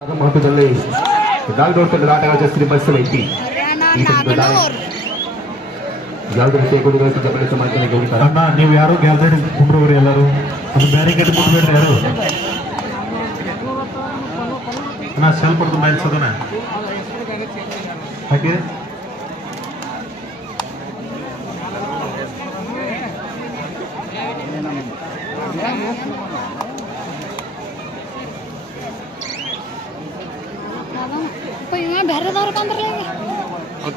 ಮಹತ್ವದಲ್ಲಿ ನಾಲ್ಕು ಆಟಗಾರ ಶ್ರೀಮತ್ ವ್ಯಕ್ತಿ ಯಾವುದೇ ರೀತಿಯ ಗುಡಿಗಳು ಬೆಳೆಸ ಮಾಡ್ತಾರೆ. ಅಣ್ಣ ನೀವು ಯಾರು ಗ್ಯಾಲರಿ ಕುಂಬ್ರವ್ರಿ ಎಲ್ಲರೂ ಅದು ಬ್ಯಾರಿಕೇಡ್ ಮುಟ್ಬೇಡ್ರಿ ಯಾರು ಅಣ್ಣ ಸ್ವಲ್ಪ ಹೊತ್ತು ಮೇಲ್ಸೋದನ ಹಾಗೆ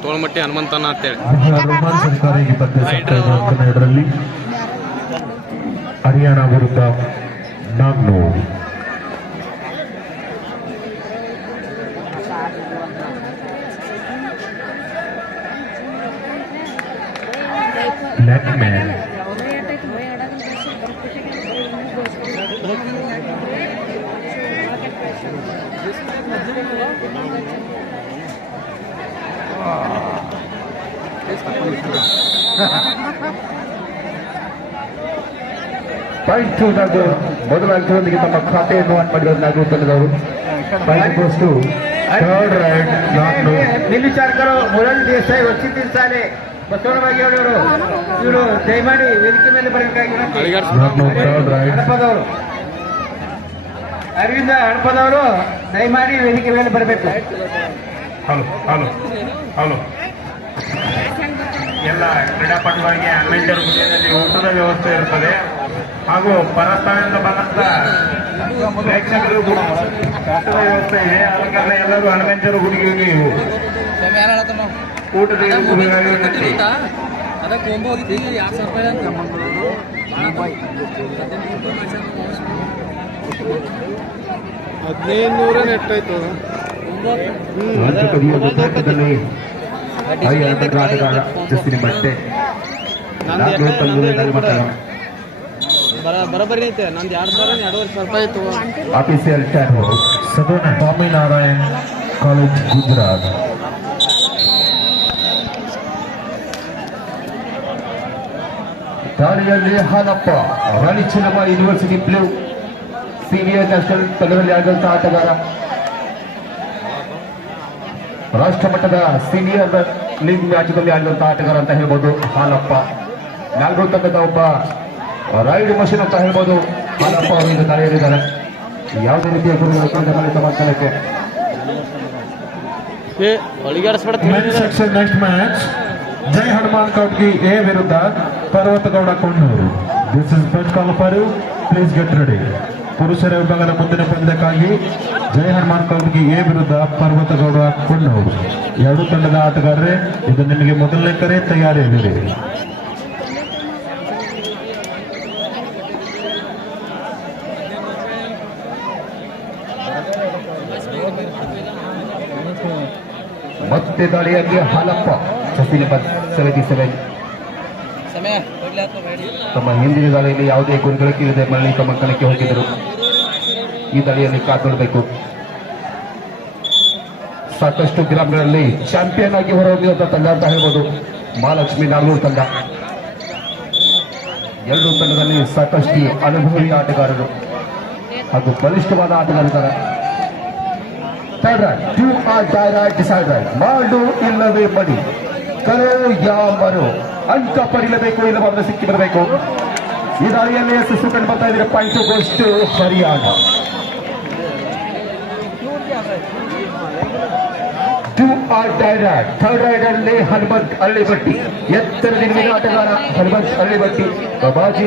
ತೋಳ್ಮಟ್ಟಿ ಹನುಮಂತನ ಅಂತೇಳಿ ಸರ್ಕಾರಿ 2022 ಹರಿಯಾಣ ವಿರುದ್ಧ Nagnur black man point to Nagu ಮೊದಲ ಅಂಕದೊಂದಿಗೆ ತಮ್ಮ ಖಾತೆಯನ್ನು ಆನ್ ಮಾಡಿದ ನಾಗು ತಂಡದವರು point goes to third raid Nagnur ನಿಲ್ಲಿಚಾರಕರು ಮುರಳಿ ದೇಸಾಯಿ ವಚಿತಿ ಸಾಲೆ ಬಸವನವಾಗಿ ಹೇಳೋರು ಇವರು ದಯಮಾಡಿ ವೇದಿಕೆ ಮೇಲೆ ಬರಬೇಕಾಗಿ ಹಣಪದವರು ಅರವಿಂದ ಹಣಪದವರು ದಯಮಾಡಿ ವೇದಿಕೆ ಮೇಲೆ ಬರಬೇಕು. ಹಲೋ ಹಲೋ ಹಲೋ ಎಲ್ಲ ಕ್ರೀಡಾಪಟುಗಳಿಗೆ ಅನ್ವೇಷರ್ ಗುಡಿಯಲ್ಲಿ ಊಟದ ವ್ಯವಸ್ಥೆ ಇರುತ್ತದೆ ಹಾಗೂ ಪರಸ್ಥಳದಿಂದ ಬಂದಂತ ಪ್ರೇಕ್ಷಕರು ಕೂಡ ಊಟದ ವ್ಯವಸ್ಥೆ ಇದೆ. ಅದಕ್ಕೆಲ್ಲ ಎಲ್ಲರೂ ಅನ್ವೇಷರ್ ಗುಡಿಗೆ ಊಟದ $1500 ನೆಟ್ಟಾಯ್ತು. ಆಟಗಾರ ಜಸ್ತಿನ ಬಟ್ಟೆ ಬರೋಬ್ಬರಿ ಐತೆ ನಂದು 2,000 ಆಯ್ತು. ಆಫೀಸಿಯಲ್ ಟೈಮ್ ಸದನ ಸ್ವಾಮಿನಾರಾಯಣ್ ಕಾಲೇಜ್ ಗುಜರಾತ್ ದಾಳಿಯಲ್ಲಿ Halappa Rani Chennamma university blue senior national ತಂಡದಲ್ಲಿ ಆಡಿದಂತಹ ಆಟಗಾರ, ರಾಷ್ಟ್ರ ಮಟ್ಟದ ಸೀನಿಯರ್ ಲೀಗ್ ಮ್ಯಾಚ್ನಲ್ಲಿ ಆಡಿದಂತಹ ಆಟಗಾರ ಅಂತ ಹೇಳ್ಬೋದು ಹಾಲಪ್ಪ. ನಾಲ್ಕು ತಂಡದ ಒಬ್ಬ ರೈಡ್ ಮಷಿನ್ ಅಂತ ಹೇಳ್ಬೋದು ಹಾಲಪ್ಪ ಅವರು ಈಗ ದಾಳಿಯಲ್ಲಿದ್ದಾರೆ. ಯಾವುದೇ ರೀತಿಯ ಗುರುಗಳು ಮಾಡ್ಕೊಳ್ಳಕ್ಕೆ next match Jai Hanuman Koutgi A ವಿರುದ್ಧ Parvatagouda Kondur. This is best call for you, please get ready. ಪುರುಷರ ವಿಭಾಗದ ಮುಂದಿನ ಪಂದ್ಯಕ್ಕಾಗಿ ಜೈ ಹನುಮಾನ್ ಕೌಟ್ಗಿ ಎ ವಿರುದ್ಧ ಪರ್ವತಗೌಡ ಕೊಂಡೂರು. ಎರಡು ತಂಡದ ಆಟಗಾರರೇ, ಇದು ನಿಮಗೆ ಮೊದಲನೇ ಕರೆ, ತಯಾರಿಯಲ್ಲಿದೆ. ಮತ್ತೆ ದಾಳಿಯಲ್ಲಿ ಹಾಲಪ್ಪ 77 ತಮ್ಮ ಹಿಂದಿನ ದಾಳಿಯಲ್ಲಿ ಯಾವುದೇ ಗುರುಗಳಿಲ್ಲದೆ ಮರಳಿ ತಮ್ಮ ಕಣಕ್ಕೆ ಹೋಗಿದ್ದರು. ಈ ದಾಳಿಯಲ್ಲಿ ಕಾತೊಡಬೇಕು. ಸಾಕಷ್ಟು ಗ್ರಾಮಗಳಲ್ಲಿ ಚಾಂಪಿಯನ್ ಆಗಿ ಹೊರಹೋಗಿರುವಂತಹ ತಂಡ ಅಂತ ಹೇಳ್ಬೋದು ಮಹಾಲಕ್ಷ್ಮಿ ನಾಗೂರು ತಂಡ. ಎರಡು ತಂಡದಲ್ಲಿ ಸಾಕಷ್ಟು ಅನುಭವಿ ಆಟಗಾರರು ಹಾಗೂ ಬಲಿಷ್ಠವಾದ ಆಟಗಾರಿದ್ದಾರೆ. ಮಾಡು ಇಲ್ಲವೇ ಮಡಿ, ಕರೋ ಯಾಮರು, ಅಂಕ ಪಡಿಲಬೇಕು ಇಲ್ಲವಾದ್ರೆ ಸಿಕ್ಕಿ ಬರಬೇಕು. ಈ ದಾಳಿಯಲ್ಲಿ ಯಶಸ್ಸು ಕಂಡು ಬರ್ತಾ ಇದ್ರೆ point ghost Haryana. Third ride ಅಲ್ಲಿ ಹನುಮಂತ್ ಹಳ್ಳಿಬಟ್ಟಿ, ಎತ್ತರದಿಂದ ಆಟಗಾರ ಹನುಮಂತ್ ಹಳ್ಳಿಬಟ್ಟಿ. ಬಾಬಾಜಿ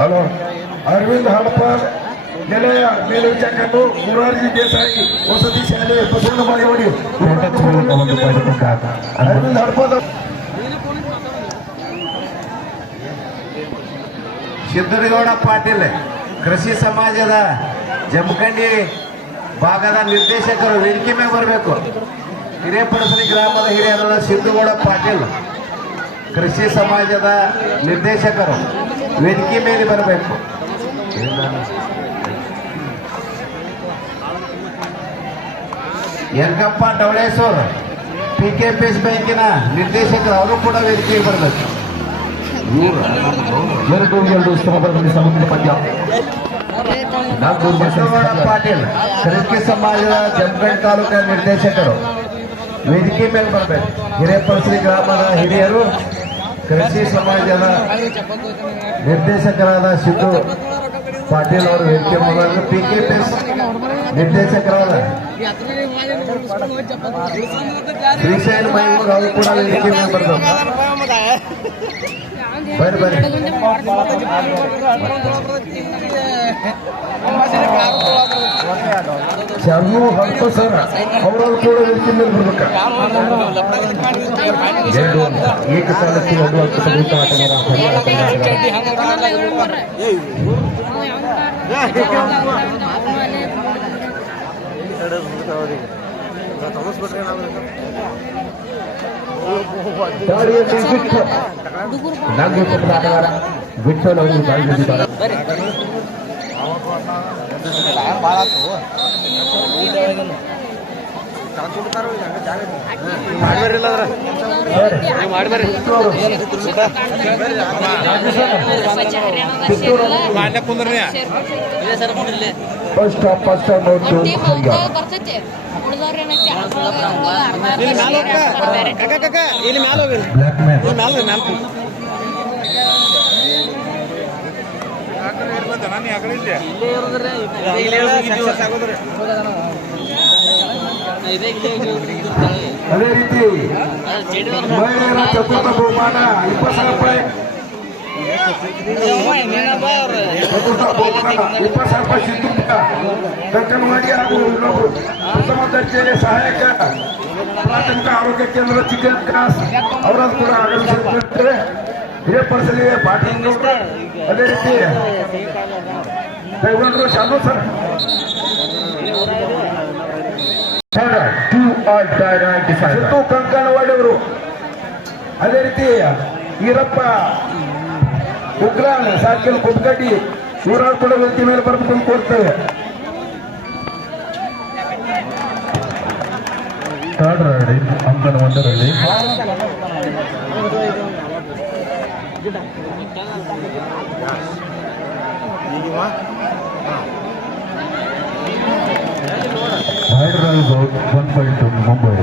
ಹಲೋ, ಅರವಿಂದ್ ಹಡಪ ನಿಲಯ ಮೇಲ್ವಿಚಾರಕರು, ಮುರಾರ್ಜಿ ದೇಸಾಯಿ ವಸತಿ ಶಾಲೆ ಬಸವಣ್ಣ ಬಾಗೇವಾಡಿ. ಅರವಿಂದ್ ಹಡಪದ ಸಿದ್ದರಗೌಡ ಪಾಟೀಲ್ ಕೃಷಿ ಸಮಾಜದ ಜಮಖಂಡಿ ಭಾಗದ ನಿರ್ದೇಶಕರು ವೇದಿಕೆ ಮೇಲೆ ಬರಬೇಕು. ಹಿರೇಪಡಸಲಿ ಗ್ರಾಮದ ಹಿರಿಯರಾದ ಸಿದ್ದಗೌಡ ಪಾಟೀಲ್ ಕೃಷಿ ಸಮಾಜದ ನಿರ್ದೇಶಕರು ವೇದಿಕೆ ಮೇಲೆ ಬರಬೇಕು. ಯಂಕಪ್ಪ ಡವಳೇಶ್ವರ್ PKPS ಬ್ಯಾಂಕಿನ ನಿರ್ದೇಶಕರು, ಅವರು ಕೂಡ ವೇದಿಕೆಗೆ ಬರಬೇಕು. ಎರಡು ಸ್ಥಾನದಲ್ಲಿ ಸಮುದ್ರ ಪಂದ್ಯ. ನಾಗೂರ್ ಬಸವರಾಜ ಪಾಟೀಲ್ ಕೃಷಿ ಸಮಾಜದ ಜಮಖಂಡಿ ತಾಲೂಕಿನ ನಿರ್ದೇಶಕರು ವೇದಿಕೆ ಮೇಲೆ ಬರಬೇಕು. ಹಿರೇಪಳಸರಿ ಗ್ರಾಮದ ಹಿರಿಯರು ಕೃಷಿ ಸಮಾಜದ ನಿರ್ದೇಶಕರಾದ ಸಿದ್ದು ಪಾಟೀಲ್ ಅವರು ವೇದಿಕೆ ಮೇಲೆ, PKPS ನಿರ್ದೇಶಕರಾದ ಶ್ರೀಶೈಲ ಮೈಮೂರ್ ಅವರು ಕೂಡ ವೇದಿಕೆ ಮೇಲೆ ಬರಬೇಕು. ಬರ್ರಿ ಶರಣು ಹರ್ಪ ಸರ್ ಅವರವರು ಕೂಡ ವೇದಿಕೆ ಮೇಲೆ ಬರ್ಬೇಕ. ಏಕಕಾಲಕ್ಕೆ 2 ವರ್ಷ ಪ್ರಯುಕ್ತ ಆಟಗಾರ ದಾಳಿಯಲ್ಲಿ ವಿಠಲ್ ನಾಗೂರ್ ತಂಡದ ಆಟಗಾರ ವಿಠಲ್ ಅವರು ದಾಳಿ ಗೆದ್ದಿದ್ದಾರೆ. ಫಸ್ಟ್ ನೋಟು ಅದೇ ರೀತಿ ಮಹಿಳೆಯರ ಚತುರ್ಥ ಬಹುಮಾನ 20,000 ರೂಪಾಯಿ. ಚತುರ್ಥ ಬಹುಮಾನ 20,000 ರೂಪಾಯಿ ಸಿದ್ದುಪ್ಪ ಕಂಕನವಾಡಿ ಹಾಗೂ ಇನ್ನೊಬ್ಬರು ಪ್ರಥಮ ದರ್ಜೆಯ ಸಹಾಯಕ ಪ್ರಾಥಮಿಕ ಆರೋಗ್ಯ ಕೇಂದ್ರದ ಚಿಕಿತ್ಸಕ ಅವರನ್ನು ಕೂಡ ಆಗಮಿಸುತ್ತಿದ್ದಾರೆ. ಹಿರೇಪಳಸಲಿ ಪಾಟೀಲ್. ಅದೇ ರೀತಿ ಕೈಗೊಂಡರು ಶಾಲು ಸರ್ ಸಿದ್ದು ಕಂಕನವಾಡಿ ಅವರು. ಅದೇ ರೀತಿ ಈರಪ್ಪ ಉಗ್ರಾನ್ ಸಾಕಿಲ್ ಕುಟ್ಕಡ್ಡಿ ಇವರಾರು ಕೂಡ ವೇದಿಕೆ ಮೇಲೆ ಬರೆದುಕೊಂಡು ಕೊಡ್ತೇವೆ. ಥರ್ಡ್ ರೈಡ್ ಅಂಕಣ 1ರಲ್ಲಿ ಹೈದರಾಬಾದ್ ಔಟ್ 1.2 ಮುಂಬೈ.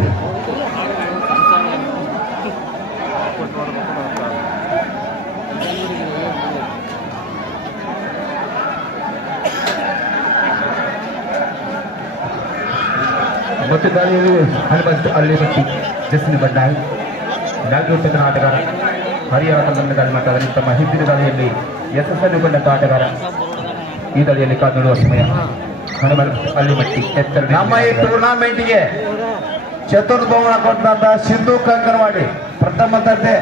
ಮತ್ತು ದಾಳಿಯಲ್ಲಿ ಹನುಮಂತ್ ಅಳ್ಳಿಮಟ್ಟಿ ಜಸ್ಸಿನ ಬಂಡಾಯ್ ನಾಗೂರ್ ತಂಡದ ಆಟಗಾರ ಹರಿಯಾಣ ತಂಡದ ದಾಳಿ ಮಾಡ್ತಾರೆ. ತಮ್ಮ ಹಿಂದಿನ ದಾಳಿಯಲ್ಲಿ ಯಶಸ್ಸನ್ನು ಕಂಡಂತ ಆಟಗಾರ ಈ ದಾಳಿಯಲ್ಲಿ ಕಾದುಡುವ ಸಮಯ. ಹನುಮಂತ್ ಅಳ್ಳಿಮಟ್ಟಿ ಎತ್ತರ. ನಮ್ಮ ಈ ಟೂರ್ನಾಮೆಂಟ್ಗೆ ಚತುರ್ಥ ಬಹುಮಾನ ಕೊಟ್ಟಂತ ಸಿದ್ದು ಕಂಕನವಾಡಿ ಪ್ರಥಮ ದರ್ಜೆ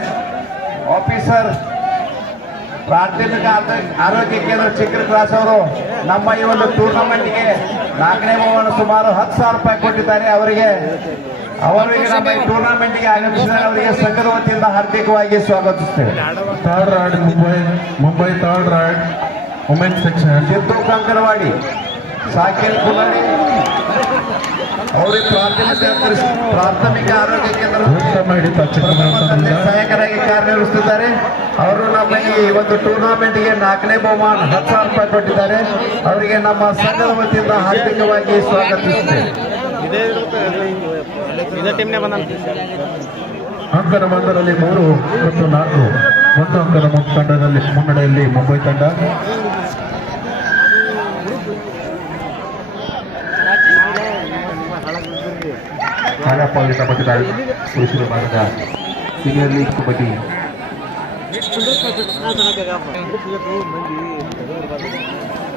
ಆಫೀಸರ್ ಪ್ರಾಥಮಿಕ ಆರೋಗ್ಯ ಕೇಂದ್ರ ಚಿಕ್ಕ ಕ್ಲಾಸ್ ಅವರು ನಮ್ಮ ಈ ಒಂದು ಟೂರ್ನಮೆಂಟ್ಗೆ 4ನೇ ಬಹುಮಾನ ಸುಮಾರು 10,000 ರೂಪಾಯಿ ಕೊಟ್ಟಿದ್ದಾರೆ. ಅವರಿಗೆ ನಮ್ಮ ಈ ಟೂರ್ನಮೆಂಟ್ಗೆ ಆಗಮಿಸಿದ ಅವರಿಗೆ ಸಂಘದ ವತಿಯಿಂದ ಹಾರ್ದಿಕವಾಗಿ ಸ್ವಾಗತಿಸುತ್ತೇವೆ. Third raid Mumbai third raid women's section Siddu Kankanawadi ಸಾಕಿಲ್ ಕುಲಡಿ ಅವರಿಗೆ ಪ್ರಾಥಮಿಕ ಆರೋಗ್ಯ ಕೇಂದ್ರ ಸಹಾಯಕರಾಗಿ ಕಾರ್ಯನಿರ್ವಹಿಸುತ್ತಿದ್ದಾರೆ. ಅವರು ನಮ್ಮ ಈ ಒಂದು ಟೂರ್ನಾಮೆಂಟ್ಗೆ 4ನೇ ಬಹುಮಾನ 10,000 ರೂಪಾಯಿ ಕೊಟ್ಟಿದ್ದಾರೆ. ಅವರಿಗೆ ನಮ್ಮ ಸಂಘದ ವತಿಯಿಂದ ಹಾರ್ದಿಕವಾಗಿ ಸ್ವಾಗತಿಸುತ್ತೇವೆ. ಅಂಕಣ 1ರಲ್ಲಿ 3 ಮತ್ತು 4 ಒಂದು ಅಂಕಣ ತಂಡದಲ್ಲಿ ಮುನ್ನಡೆಯಲ್ಲಿ ಮುಂಬೈ ತಂಡ. ಹಾಲಪ್ಪ ಪಟ್ಟಿದ್ದಾರೆ ಪುರುಷರ ಭಾಗದ senior league kabaddi.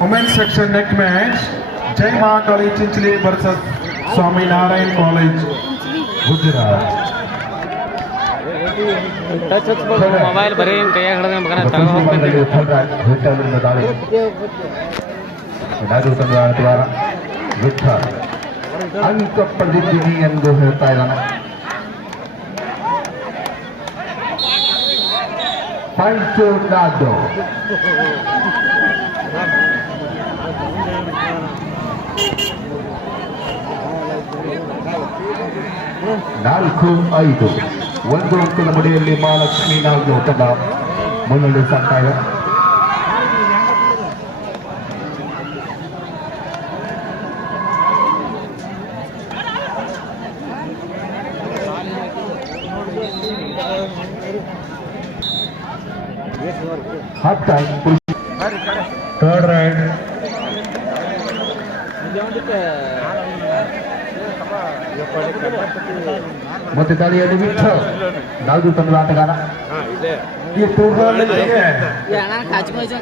Women's section next match Jai Mahakali Chinchali versus Swaminarayan college Gujarat. Mobile ಬರೀ ಕೈಯಾಗ ದಾಳಿ ನಾಗೂರ್ ತಂಡದ ಆಟಗಾರ ವಿಠಲ್ ಅಂಕ ಪಡೆದಿದ್ದೀನಿ ಎಂದು ಹೇಳ್ತಾ ಇದ್ದಾನೆ. ಪಂಚು ನಾದ್ರು 4-5 ಒಂದು ಅಂಕದ ಮಡಿಯಲ್ಲಿ ಮಹಾಲಕ್ಷ್ಮಿ ನಾಲ್ಕು ತಂಡ ಮುನ್ನಡೆ ಸಾಕ್ತಾ ಇದೆ. Half time. ಥರ್ಡ್ ರೈಡ್ ಮತ್ತೆ ದಾಳಿಯಲ್ಲಿ ವಿಠಲ್ ನಾಲ್ಕು ತಂಡದ ಆಟಗಾರ. ಈ ಟೂರ್ನಮೆಂಟ್ಗೆ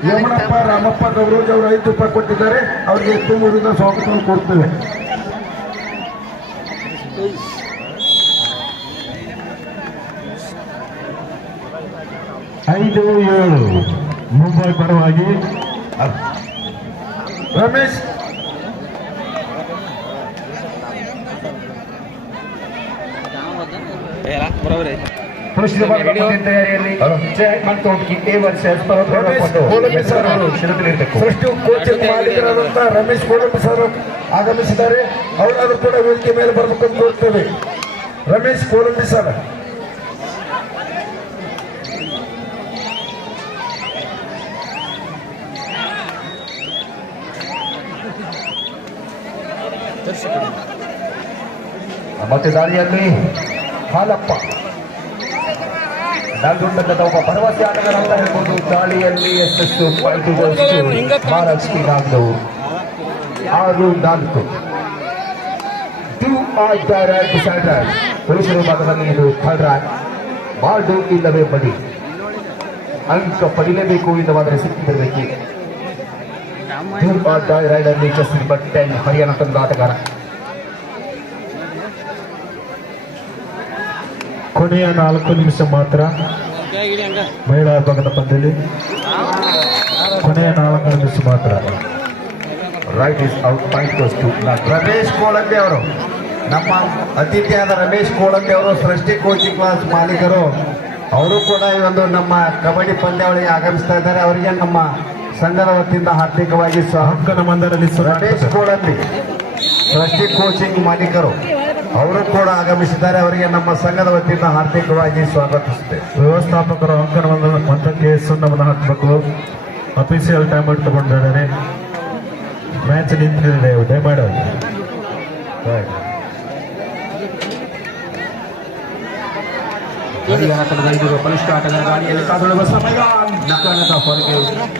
ಯಮನಪ್ಪ ರಾಮಪ್ಪ ಗೌರೋಜ್ ಅವರು 5 ರೂಪಾಯಿ ಕೊಟ್ಟಿದ್ದಾರೆ. ಅವರಿಗೆ ತುಂಬುವುದರಿಂದ ಸ್ವಾಗತವನ್ನು ಕೊಡ್ತೇವೆ. ಐದು ಏಳು ಮುಂಬೈ ಪರವಾಗಿ ರಮೇಶ್ ಪುರುಷರ ಭಾಗದ ತಯಾರಿಯಲ್ಲಿ ಜಯಹನುಮಾನ್ ಕೌಟ್ಗಿ ಎ ವರ್ಸಸ್ ಷರತ್ತಿಲಿರಬೇಕು. ಫಸ್ಟ್ ಕೋಚಿಂಗ್ ಮಾಲೀಕರಾದಂತಹ ರಮೇಶ್ ಕೋಲಂಬಿ ಸರ್ ಆಗಮಿಸಿದ್ದಾರೆ. ಅವರಾದ್ರೂ ಕೂಡ ವೇದಿಕೆ ಮೇಲೆ ಬರಬೇಕು ಅಂತ ಕೋರ್ತೇವೆ. ರಮೇಶ್ ಕೋಲಂಬಿ ಸರ್ ಮತ್ತೆ ದಾಳಿಯಲ್ಲಿ ಹಾಲಪ್ಪ ನಾಲ್ಗುಂಡದ ಒಬ್ಬ ಭರವಸೆ ಆಟಗಾರ ಅಂತ ಹೇಳ್ಬೋದು. ದಾಳಿಯಲ್ಲಿ ಯಶಸ್ಸು ಮಹಾಲಕ್ಷ್ಮಿ ನಾಲ್ಕು 6-4 ಪುರುಷರ ಭಾಗದಲ್ಲಿ ಇದು ಥರ್ಡ್ ರ್ಯಾಂಕ್. ಮಾಡು ಇಲ್ಲವೇ ಬಡಿ, ಅಂಕ ಪಡಿಲೇಬೇಕು ಇಲ್ಲವಾದರೆ ಸಿಕ್ಕಿರಬೇಕು. ರೈಡರ್ ಜಸ್ಟ್ ನಂಬರ್ 10 ಹರಿಯಾಣ ತಂಡದ ಆಟಗಾರ. ಕೊನೆಯ 4 ನಿಮಿಷ ಮಾತ್ರ ಮಹಿಳಾ ವಿಭಾಗದ ಪಂದ್ಯದಲ್ಲಿ. ಕೊನೆಯ 4 ನಿಮಿಷ ಮಾತ್ರ. Raid is out. Point goes to Ramesh Kolambi ಅವರು, ನಮ್ಮ ಅತಿಥಿಯಾದ ರಮೇಶ್ ಕೋಲಂಬಿ ಅವರು ಸೃಷ್ಟಿ ಕೋಚಿಂಗ್ ಕ್ಲಾಸ್ ಮಾಲೀಕರು. ಅವರು ಕೂಡ ಈ ಒಂದು ನಮ್ಮ ಕಬಡ್ಡಿ ಪಂದ್ಯಾವಳಿಗೆ ಆಗಮಿಸ್ತಾ ಇದ್ದಾರೆ. ಅವರಿಗೆ ನಮ್ಮ ಸಂಘದ ವತಿಯಿಂದ ಹಾರ್ದಿಕವಾಗಿ ಅಂಕನ ಮಂದರಲ್ಲಿ ರಮೇಶ್ ಕೋಲಂಬಿ ಸೃಷ್ಟಿ ಕೋಚಿಂಗ್ ಮಾಲೀಕರು ಅವರು ಕೂಡ ಆಗಮಿಸಿದ್ದಾರೆ. ಅವರಿಗೆ ನಮ್ಮ ಸಂಘದ ವತಿಯಿಂದ ಹಾರ್ದಿಕವಾಗಿ ಸ್ವಾಗತಿಸುತ್ತೇವೆ. ವ್ಯವಸ್ಥಾಪಕರು ಅಂಕನ ಮಂದಕ್ಕೆ ಸುಣ್ಣವನ್ನು ಹಾಕಬೇಕು. ಅಫಿಸಿಯಲ್ ಟೈಮ್ ಔಟ್ ತಗೊಂಡಿದ್ದಾರೆ. ಮ್ಯಾಚ್ ನಿಂತಿದೆ ದಯಮಾಡಿ. ಹರಿಯಾಣ ತಂಡದ ಇದು ಬಲಿಷ್ಠ ಆಟಗಾರ. ದಾಳಿಯಲ್ಲಿ ಕಾದುಳುವ ಸಮಯ ನಿಖರವಾದ ಹೊರಗೆ.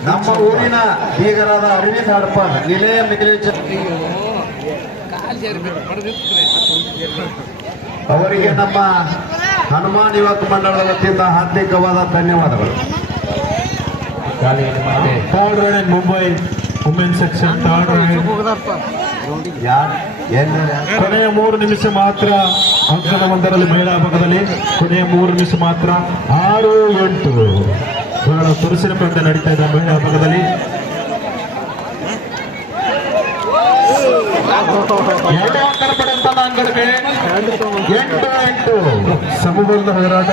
ನಮ್ಮ ಊರಿನ ಬೀಗರಾದ ಅರವಿಂದ್ ಹಡಪನ್ ನಿಲಯ ಅವರಿಗೆ ನಮ್ಮ ಹನುಮಾನ್ ಯುವಕ ಮಂಡಳದ ವತಿಯಿಂದ ಹಾರ್ದಿಕವಾದ ಧನ್ಯವಾದಗಳು. ದಾಳಿಯಲ್ಲಿ ಮತ್ತೆ third raid in Mumbai women section. Third raid ಕೊನೆಯ 3 ನಿಮಿಷ ಮಾತ್ರ. ಅಂಕನ ಒಂದರಲ್ಲಿ ಮಹಿಳಾ ಭಾಗದಲ್ಲಿ ಕೊನೆಯ 3 ನಿಮಿಷ ಮಾತ್ರ. 6-8 ಬಹಳ ಪುರುಷರ ಪಂದ್ಯ ನಡೀತಾ ಇದೆ ಮಹಿಳಾ ಭಾಗದಲ್ಲಿ. 2 ಅಂಕನ ಪಡೆದಂತ ಅಂಗಡಿಗೆ 8-8 ಸಮಬಲದ ಹೋರಾಟ.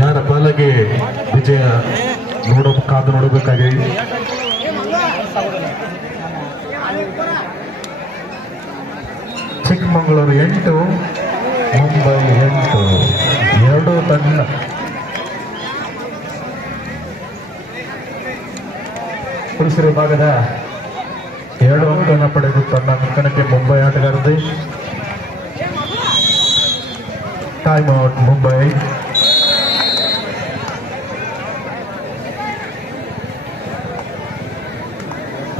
ಯಾರ ಪಾಲಿಗೆ ವಿಜಯ ಕಾದು ನೋಡಬೇಕಾಗಿದೆ. ಚಿಕ್ಕಮಗಳೂರು 8 ಮುಂಬೈ 8 2 ತಂಡ. ಪುರುಷರ ಭಾಗದ 2 ಅಂಕನ ಪಡೆದು ತನ್ನ ಅಂಕಣಕ್ಕೆ ಮುಂಬೈ ಆಟಗಾರದೆ. Time out Mumbai.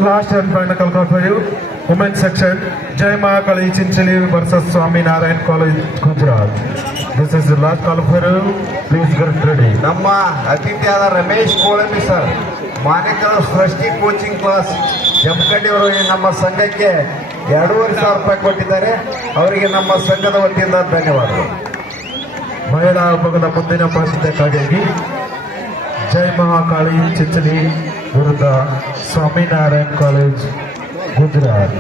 Last and final call for you. Women's section. Jai Mahakali Chinchali versus Swami Narayan College, Gujarat. This is the last call for you. Please get ready. ನಮ್ಮ ಅತಿಥಿಯಾದ ರಮೇಶ್ ಕೋಳಂಬಿ ಸರ್ ಮಾಲೀಕರು ಸೃಷ್ಟಿ ಕೋಚಿಂಗ್ ಕ್ಲಾಸ್ ಜಮಖಂಡಿ ಅವರು ನಮ್ಮ ಸಂಘಕ್ಕೆ 2,500 ರೂಪಾಯಿ ಕೊಟ್ಟಿದ್ದಾರೆ. ಅವರಿಗೆ ನಮ್ಮ ಸಂಘದ ವತಿಯಿಂದ ಧನ್ಯವಾದಗಳು. ಮಹಿಳಾ ವಿಭಾಗದ ಮುಂದಿನ ಪಂದ್ಯಕ್ಕಾಗಿ ಜೈ ಮಹಾಕಾಳಿ ಚಿಂಚಲಿ ವಿರುದ್ಧ ಸ್ವಾಮಿನಾರಾಯಣ್ ಕಾಲೇಜ್, ಗುಜರಾತ್.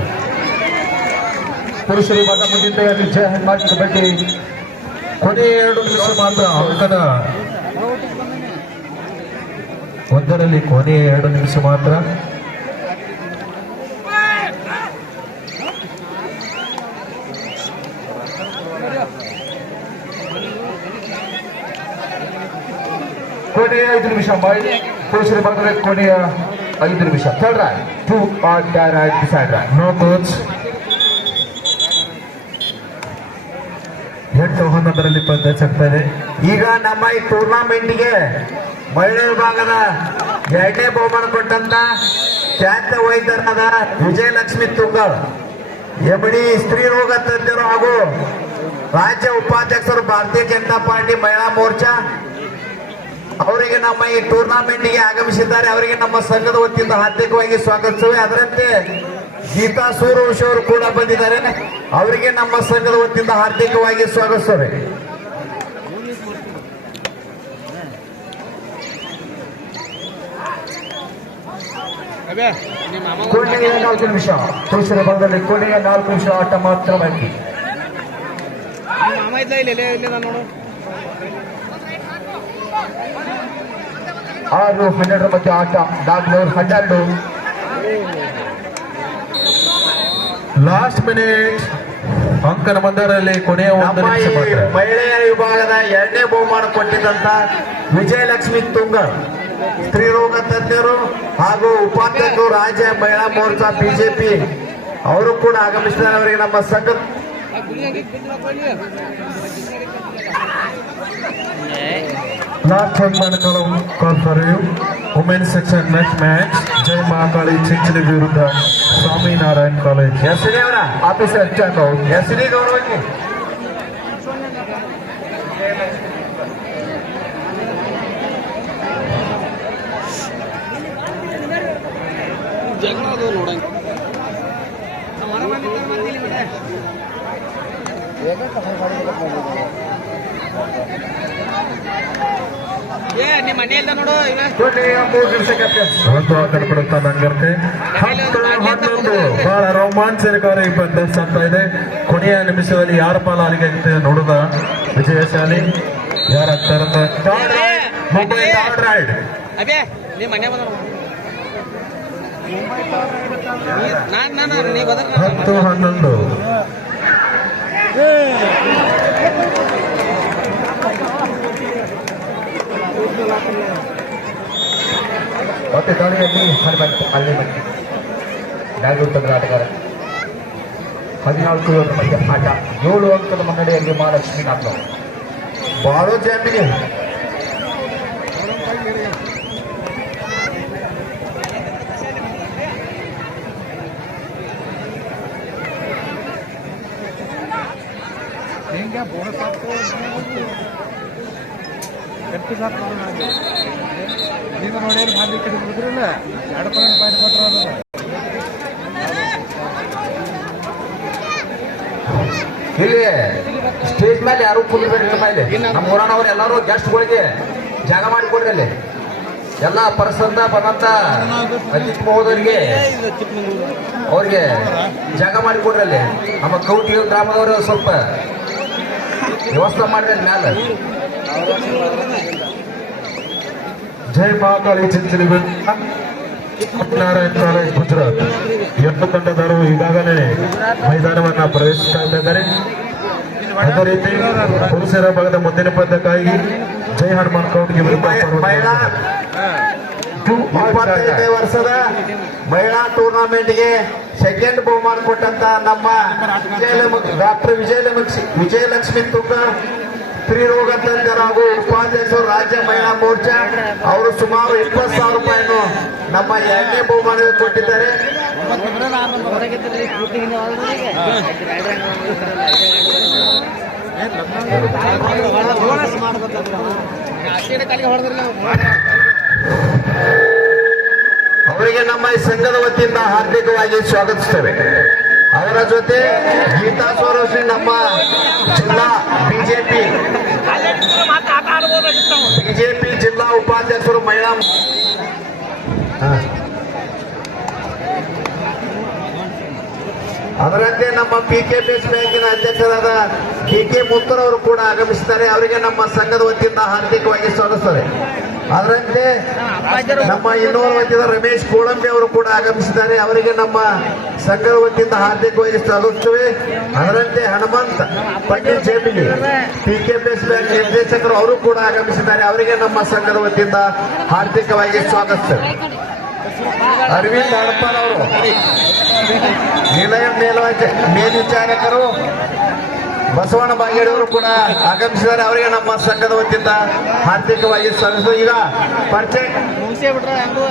ಪುರುಷರ ಭಾಗ ಮುಂದಿನ ತಯಾರಿ ಜಯಹನುಮಾನ್ ಕಬಡ್ಡಿ. ಕೊನೆಯ 2 ನಿಮಿಷ ಮಾತ್ರ. ಅಂಕದ ಒಂದರಲ್ಲಿ ಕೊನೆಯ 2 ನಿಮಿಷ ಮಾತ್ರ. ಕೊನೆಯ 5 ನಿಮಿಷ. ಪುರುಷರ ಭಾಗದಲ್ಲಿ ಕೊನೆಯ 5 ನಿಮಿಷ. Third rank 2 or direct decide rank. No coach. 8 11 ಪಂದ್ಯಾಚಕ್ತಾ ಇದೆ. ಈಗ ನಮ್ಮ ಈ ಟೂರ್ನಮೆಂಟ್ಗೆ ಮಹಿಳಾ ವಿಭಾಗದ 2ನೇ ಬಹುಮಾನ ಕೊಟ್ಟಂತ ಖ್ಯಾತ ವೈದ್ಯರಾದ ವಿಜಯಲಕ್ಷ್ಮಿ ತುಂಗಾಳ್, ಎಬಡಿ ಸ್ತ್ರೀ ರೋಗ ತಜ್ಞರು ಹಾಗೂ ರಾಜ್ಯ ಉಪಾಧ್ಯಕ್ಷರು ಭಾರತೀಯ ಜನತಾ ಪಾರ್ಟಿ ಮಹಿಳಾ ಮೋರ್ಚಾ ಅವರಿಗೆ ನಮ್ಮ ಈ ಟೂರ್ನಮೆಂಟ್ಗೆ ಆಗಮಿಸಿದ್ದಾರೆ. ಅವರಿಗೆ ನಮ್ಮ ಸಂಘದ ವತಿಯಿಂದ ಹಾರ್ದಿಕವಾಗಿ ಸ್ವಾಗತಿಸುವೆ. ಅದರಂತೆ ಗೀತಾ ಸೂರ್ಯವಂಶಿ ಅವರು ಕೂಡ ಬಂದಿದ್ದಾರೆ. ಅವರಿಗೆ ನಮ್ಮ ಸಂಘದ ವತಿಯಿಂದ ಹಾರ್ದಿಕವಾಗಿ ಸ್ವಾಗತಿಸುವೆ. ಕೊನೆಯ 4 ನಿಮಿಷ, ಪುರುಷರ ಭಾಗದಲ್ಲಿ ಕೊನೆಯ 4 ನಿಮಿಷ ಆಟ ಮಾತ್ರ ಬಾಕಿ. ಮಾಮ ಇಲ್ಲ ಇಲ್ಲ ಇಲ್ಲ ನೋಡು 6-12 ಮಧ್ಯೆ ಆಟ. ನಾಗ್ನೂರ್ 12. ಲಾಸ್ಟ್ ಮಿನಿಟ್ ಅಂಕನ ಮಂದರಲ್ಲಿ ಕೊನೆಯ 1 ನಮ್ಮ ನಿಮಿಷ ಈ ಮಾತ್ರ. ಮಹಿಳೆಯರ ವಿಭಾಗದ 2ನೇ ಬಹುಮಾನ ಕೊಟ್ಟಿದ್ದಂತ ವಿಜಯಲಕ್ಷ್ಮಿ ತುಂಗರ್, ಸ್ತ್ರೀರೋಗ ತಜ್ಞರು ಹಾಗೂ ಉಪಾಧ್ಯಕ್ಷರು ರಾಜ್ಯ ಮಹಿಳಾ ಮೋರ್ಚಾ ಬಿಜೆಪಿ ಅವರು ಕೂಡ ಆಗಮಿಸಿದ್ದಾರೆ. ಅವರಿಗೆ ನಮ್ಮ ಸಂಘ Last one call for you. Women's section next match. Jai Mahakali Chinchili ವಿರುದ್ಧ ಸ್ವಾಮಿನಾರಾಯಣ್ ಕಾಲೇಜ್. ಎಸ್ಡಿ ಅವರ ಆಫೀಸರ್ ಟೈಮ್ ಔಟ್. ಎಸ್ಡಿ ಗೌರವಕ್ಕೆ ಜಗಳ ಅದು ನೋಡಂಗೆ ನಿಮ್ಮ ಮನೆಯಲ್ಲ ನೋಡು ಈಗ ಕೊನೆಯ 3 ನಿಮಿಷಕ್ಕೆ ಅಭ್ಯಾಸ. ಒಂದು ಅಂಕಣ ಪಡುತ್ತಾ ನಂಗರ್ತೆ 10-11 ಬಹಳ ರೋಮಾಂಚನಕಾರಿ ಪಂದ್ಯ ಆಗ್ತಾ ಇದೆ. ಕೊನೆಯ ನಿಮಿಷದಲ್ಲಿ ಯಾರ ಪಾಲಾಲಿಗೆ ಆಗುತ್ತೆ ನೋಡುದ ವಿಜಯಶಾಲಿ ಯಾರಾಗ್ತಾರಂತ. Mumbai third raid. ಅದೇ ನಿಮ್ಮ ಮನೆ ಬಂದ ನಾನು ನೀವು ಬದಲ 10-11 ಮತ್ತೆ ದಾಳಿಯಲ್ಲಿ ಅಲ್ಲಿ ಬ್ಯಾಂಗ್ಳೂರ್ ತಂಡ ಆಟಗಾರ 14 ಮಧ್ಯ ಆಟ. 7 ಅಂಕದ ಮುನ್ನಡೆಯಲ್ಲಿ ಮಹಾಲಕ್ಷ್ಮಿ ನಾಗ್ನೂರ್. ಬಾಳು ಜಾಮಿಗೆ ಇಲ್ಲಿ ಸ್ಟೇಜ್ ಮೇಲೆ ಯಾರು ಕುಂದ್ರಬೇಡಿ. ಇಲ್ಲಿ ನಮ್ಮ ಊರನವ್ರು ಎಲ್ಲರೂ ಗೆಸ್ಟ್ಗಳಿಗೆ ಜಾಗ ಮಾಡಿಕೊಡ್ರಿ. ಅಲ್ಲಿ ಎಲ್ಲ ಪರ್ಸಂತ ಬಂದಂತ ಅಜಿತ್ ಮಹೋದವರಿಗೆ ಅವ್ರಿಗೆ ಜಾಗ ಮಾಡಿಕೊಡ್ರಿ. ಅಲ್ಲಿ ನಮ್ಮ ಕೌಟಿ ಗ್ರಾಮದವರು ಸ್ವಲ್ಪ ವ್ಯವಸ್ಥೆ ಮಾಡ್ರಿ ಅಲ್ಲಿ ಮ್ಯಾಲ. ಜೈ ಮಹಾಕಾಳಿ ಚಿಂಚಲಿ ನಾರಾಯಣ್ ಕಾಲೇಜ್ ಗುಜರಾತ್ 2 ತಂಡದವರು ಈಗಾಗಲೇ ಮೈದಾನವನ್ನ ಪ್ರವೇಶಿಸ್ತಾ ಇದ್ದಾರೆ. ಅದೇ ರೀತಿ ಪುರುಷರ ಭಾಗದ ಮುಂದಿನ ಪಂದ್ಯಕ್ಕಾಗಿ ಜೈ ಹನುಮಾನ್ ಕೌಟ್ಗೆ ವಿರುದ್ಧ ಮಹಿಳಾ 25ನೇ ವರ್ಷದ ಮಹಿಳಾ ಟೂರ್ನಮೆಂಟ್ಗೆ ಸೆಕೆಂಡ್ ಬಹುಮಾನ ಕೊಟ್ಟಂತ ನಮ್ಮ ಡಾಕ್ಟರ್ ವಿಜಯಲಕ್ಷ್ಮಿ ತುಂಗ, ಸ್ತ್ರೀರೋಗ ತಜ್ಞರು ಹಾಗೂ ಉಪಾಧ್ಯಕ್ಷರು ರಾಜ್ಯ ಮಹಿಳಾ ಮೋರ್ಚಾ ಅವರು ಸುಮಾರು 20,000 ರೂಪಾಯಿಯನ್ನು ನಮ್ಮ 2ನೇ ಬಹುಮಾನಕ್ಕೆ ಕೊಟ್ಟಿದ್ದಾರೆ. ಅವರಿಗೆ ನಮ್ಮ ಈ ಸಂಘದ ವತಿಯಿಂದ ಹಾರ್ದಿಕವಾಗಿ ಸ್ವಾಗತಿಸುತ್ತೇವೆ. ಅವರ ಜೊತೆ ಗೀತಾ ಸೋರಶ್ರೀ ನಮ್ಮ ಜಿಲ್ಲಾ ಬಿಜೆಪಿ ಜಿಲ್ಲಾ ಉಪಾಧ್ಯಕ್ಷರು ಮಹಿಳಾ ಅದರಂತೆ ನಮ್ಮ PKBS ಬ್ಯಾಂಕಿನ ಅಧ್ಯಕ್ಷರಾದ DK ಮುತ್ತೂರ್ ಅವರು ಕೂಡ ಆಗಮಿಸಿದ್ದಾರೆ. ಅವರಿಗೆ ನಮ್ಮ ಸಂಘದ ವತಿಯಿಂದ ಹಾರ್ದಿಕವಾಗಿ ಸ್ವಾಗತಿಸುತ್ತದೆ. ಅದರಂತೆ ನಮ್ಮ ಇನ್ನೋರ್ ವತಿಯಿಂದ ರಮೇಶ್ ಕೋಳಂಬಿ ಅವರು ಕೂಡ ಆಗಮಿಸಿದ್ದಾರೆ. ಅವರಿಗೆ ನಮ್ಮ ಸಂಘದ ವತಿಯಿಂದ ಹಾರ್ದಿಕವಾಗಿ ಸ್ವಾಗತಿಸುತ್ತೇವೆ. ಅದರಂತೆ ಹನುಮಂತ್ ಪಟೇಲ್ ಜೇಬಿಲಿ PKBS ಬ್ಯಾಂಕ್ ನಿರ್ದೇಶಕರು ಅವರು ಕೂಡ ಆಗಮಿಸಿದ್ದಾರೆ. ಅವರಿಗೆ ನಮ್ಮ ಸಂಘದ ವತಿಯಿಂದ ಹಾರ್ದಿಕವಾಗಿ ಸ್ವಾಗತಿಸುತ್ತೇವೆ. ಅರವಿಂದ್ ಹಡಪಾಲ್ ಅವರು ನಿಲಯ ಮೇಲ್ವಿಚಾರಕರು ಬಸವಣ್ಣ ಬಾಗೇಡಿಯವರು ಕೂಡ ಆಗಮಿಸಿದ್ದಾರೆ. ಅವರಿಗೆ ನಮ್ಮ ಸಂಘದ ವತಿಯಿಂದ ಹಾರ್ದಿಕವಾಗಿ ಸ್ವಾಗತ. ಈಗ ಪರಿಚಯ ಮುಗಿಸೇ ಬಿಟ್ರ ಹೆಂಗು